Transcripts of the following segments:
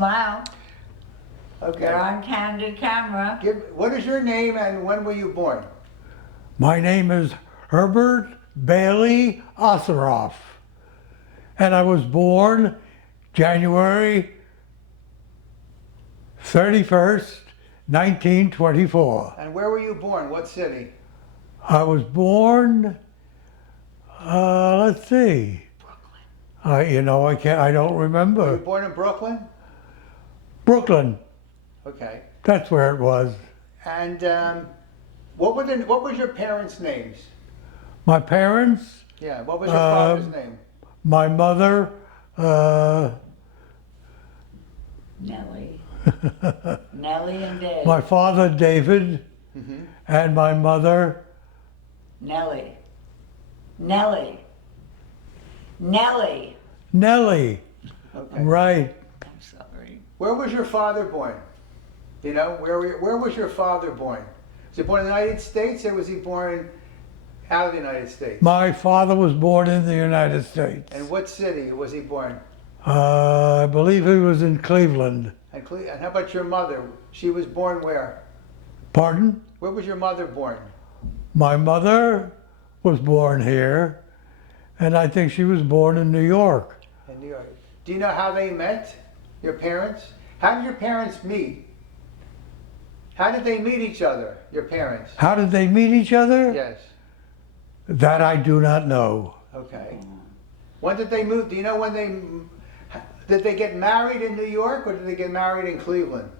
Smile. Okay. You're on candid camera. What is your name and when were you born? My name is Herbert Bailey Oseroff, and I was born January 31st, 1924. And where were you born? What city? I was born, let's see. I don't Were you remember. born in Brooklyn? Brooklyn, Okay. that's where it was. And what was your parents' names? My parents, Yeah, what was your father's name? my mother, Nellie. Nellie and Dave. my father David, Mm-hmm. and my mother Nellie. Nellie. Nellie. Nellie. Okay. Right. I'm sorry. Where was your father born? You know, where was your father born? Was he born in the United States or was he born out of the United States? My father was born in the United States. And what city was he born? I believe he was in Cleveland. And how about your mother? She was born where? Pardon? Where was your mother born? My mother was born here, and I think she was born in New York. In New York. Do you know how they met? Your parents? How did your parents meet? How did they meet each other, your parents? How did they meet each other? Yes. That I do not know. Okay. When did they move? Do you know when did they get married in New York or did they get married in Cleveland?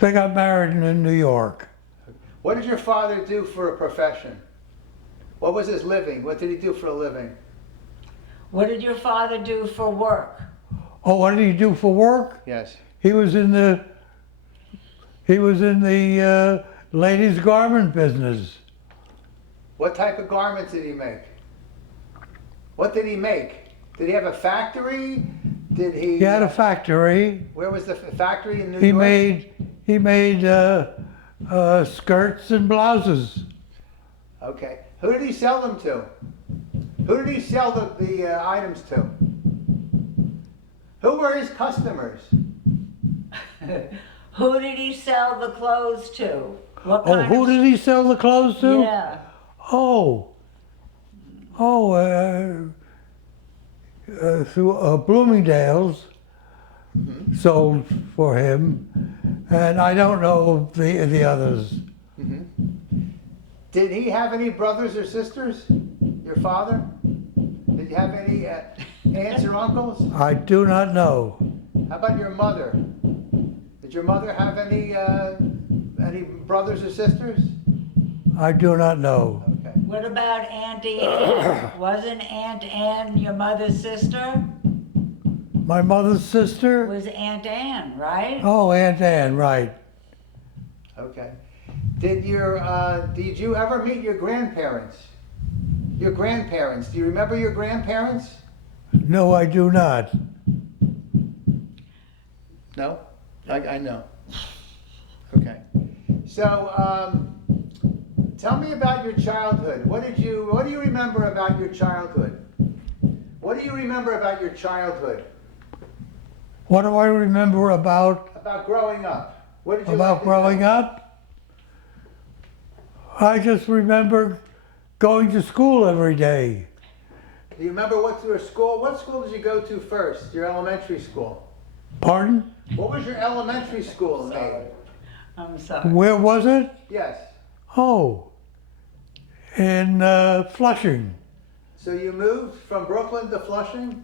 They got married in New York. What did your father do for a profession? What was his living? What did he do for a living? What did your father do for work? Oh, what did he do for work? Yes. He was in the ladies' garment business. What type of garments did he make? What did he make? Did he have a factory? Did he? He had a factory. Where was the factory in New He York? made skirts and blouses. Okay. Who did he sell them to? Who did he sell the items to? Who were his customers? Who did he sell the clothes to? What Oh, kind who of... did he sell the clothes to? Yeah. Oh, through Bloomingdale's sold for him, and I don't know the others. Did he have any brothers or sisters? Your father? Did you have any aunts or uncles? I do not know. How about your mother? Did your mother have any brothers or sisters? I do not know. Okay. What about Auntie Anne? Wasn't Aunt Anne your mother's sister? My mother's sister? Was Aunt Anne, right? Oh, Aunt Anne, right. Okay. Did you ever meet your grandparents? Your grandparents. Do you remember your grandparents? No, I do not. No? I know. Okay. So, tell me about your childhood. What do you remember about your childhood? What do you remember about your childhood? What do I remember About growing up. What did you like to growing do? up? I just remember going to school every day. Do you remember what school did you go to first? Your elementary school. Pardon? What was your elementary school name? I'm sorry. Where was it? Yes. Oh, in Flushing. So you moved from Brooklyn to Flushing?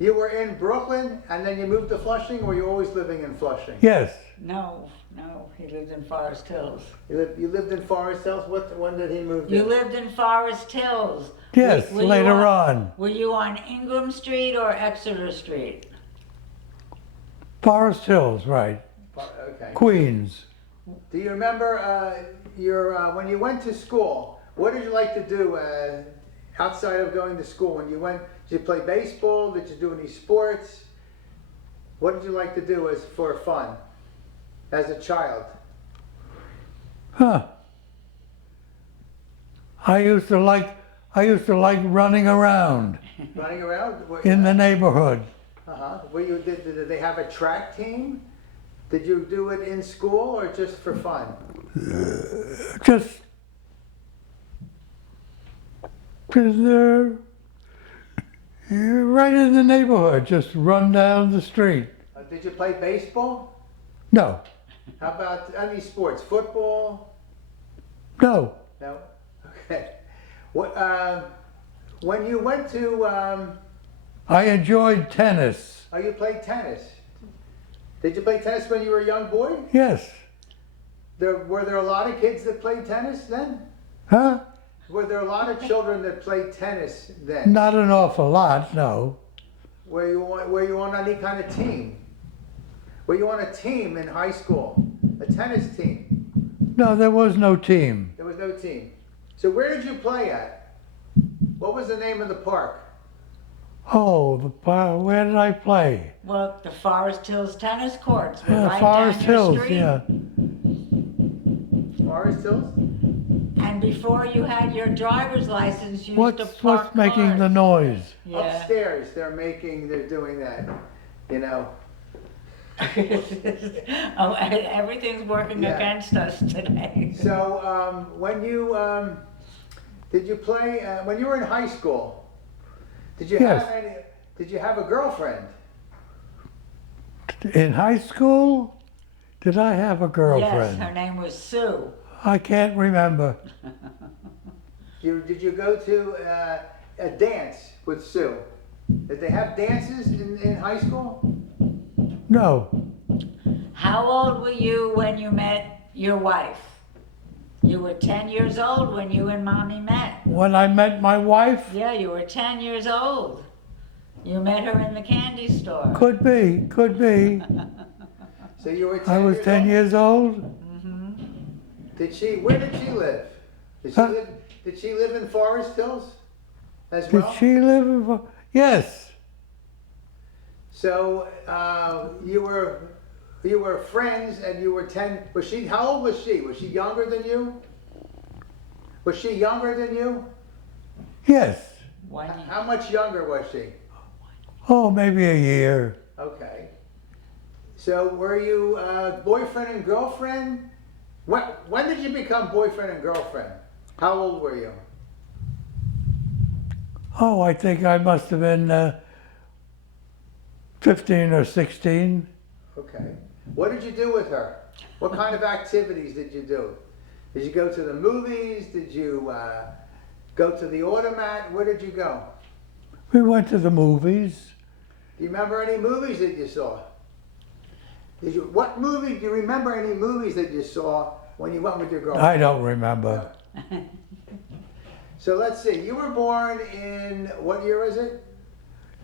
You were in Brooklyn and then you moved to Flushing, or were you always living in Flushing? Yes. No, he lived in Forest Hills. You lived in Forest Hills? When did he move You there? lived in Forest Hills. Yes, Were you later on. Were you on Ingram Street or Exeter Street? Forest Hills, right. Okay. Queens. Do you remember when you went to school, what did you like to do outside of going to school? When you went, did you play baseball? Did you do any sports? What did you like to do for fun as a child? Huh. I used to like running around Running around? in the neighborhood. Uh-huh. Did they have a track team? Did you do it in school or just for fun? Just right in the neighborhood, just run down the street. Did you play baseball? No, How about any sports? Football? no. No? Okay. What, when you went to, I enjoyed tennis. oh, you played tennis. Did you play tennis when you were a young boy? Yes. Were there a lot of kids that played tennis then? Huh? Were there a lot of children that played tennis then? Not an awful lot, no. Were you on any kind of team? Were you on a team in high school? A tennis team? No, there was no team. There was no team. So where did you play at? What was the name of the park? Oh, where did I play? Well, the Forest Hills tennis courts were right Forest down your Hills, street. yeah. Forest Hills? And before you had your driver's license, you used to What's park making cars. the noise? Yeah. Upstairs, they're doing that, you know. Oh, everything's working Yeah. against us today. So, did you play, when you were in high school, did you Yes. did you have a girlfriend? In high school, did I have a Yes, girlfriend? her name was Sue. I can't remember. Did you go to a dance with Sue? Did they have dances in high school? No, How old were you when you met your wife? You were 10 years old when you and Mommy met. when I met my wife, Yeah, you were 10 years old. You met her in the candy store. could be. So you were 10 I was years 10 old? years old. Where did she live? Huh? Did she live in Forest Hills as Did well? she live in? Yes. So you were friends, and you were 10. How old was she? Was she younger than you? Was she younger than you? Yes. How much younger was she? Oh, maybe a year. Okay. So were you boyfriend and girlfriend? When did you become boyfriend and girlfriend? How old were you? Oh, I think I must have been 15 or 16. Okay. What did you do with her? What kind of activities did you do? Did you go to the movies? Did you go to the automat? Where did you go? We went to the movies. Do you remember any movies that you saw? Do you remember any movies that you saw when you went with your girlfriend? I don't remember. So let's see. You were born in, what year is it?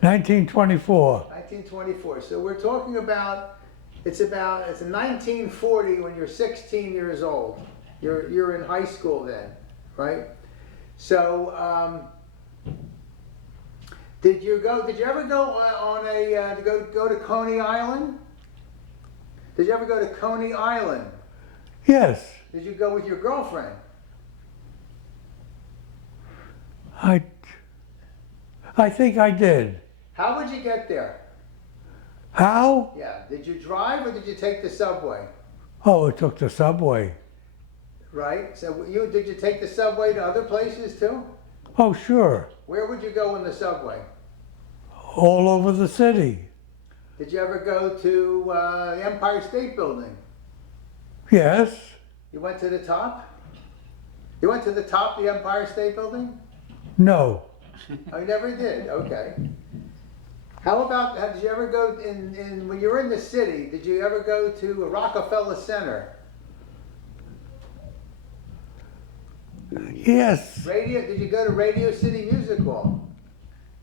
1924. 1924. So we're talking about, it's 1940 when you're 16 years old. You're in high school then, right? So, did you ever go on go to Coney Island? Did you ever go to Coney Island? Yes. Did you go with your girlfriend? I think I did. How would you get there? How? Yeah. Did you drive or did you take the subway? Oh, it took the subway. Right. So did you take the subway to other places too? Oh, sure. Where would you go in the subway? All over the city. Did you ever go to the Empire State Building? Yes. You went to the top? You went to the top of the Empire State Building? No. Oh, you never did? Okay. How about, did you ever go when you were in the city, did you ever go to Rockefeller Center? Yes. Did you go to Radio City Music Hall?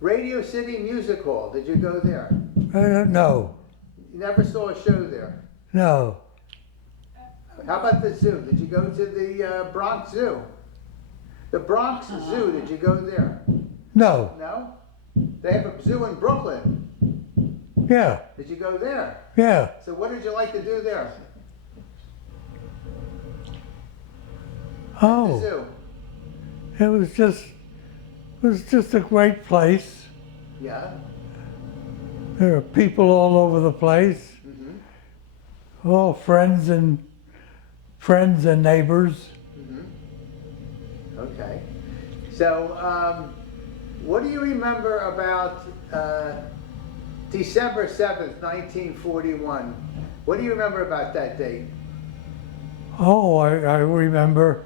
Radio City Music Hall, did you go there? No. You never saw a show there? No. How about the zoo? Did you go to the Bronx Zoo? The Bronx Zoo, did you go there? No. No? They have a zoo in Brooklyn. Yeah. Did you go there? Yeah. So what did you like to do there? The Oh. zoo. It was just a great place. Yeah. There are people all over the place, all friends and neighbors. Okay. So, what do you remember about December 7th, 1941? What do you remember about that date? Oh, I remember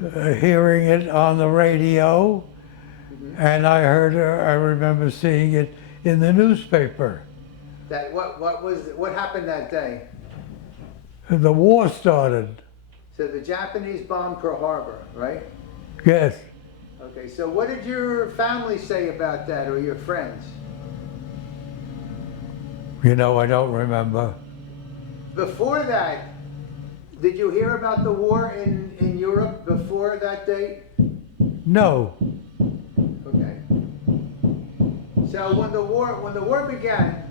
hearing it on the radio, and I remember seeing it in the newspaper. That what happened that day? The war started. So the Japanese bombed Pearl Harbor, right? Yes. Okay, so what did your family say about that, or your friends? You know, I don't remember. Before that, did you hear about the war in Europe before that date? No. Okay. So when the war began,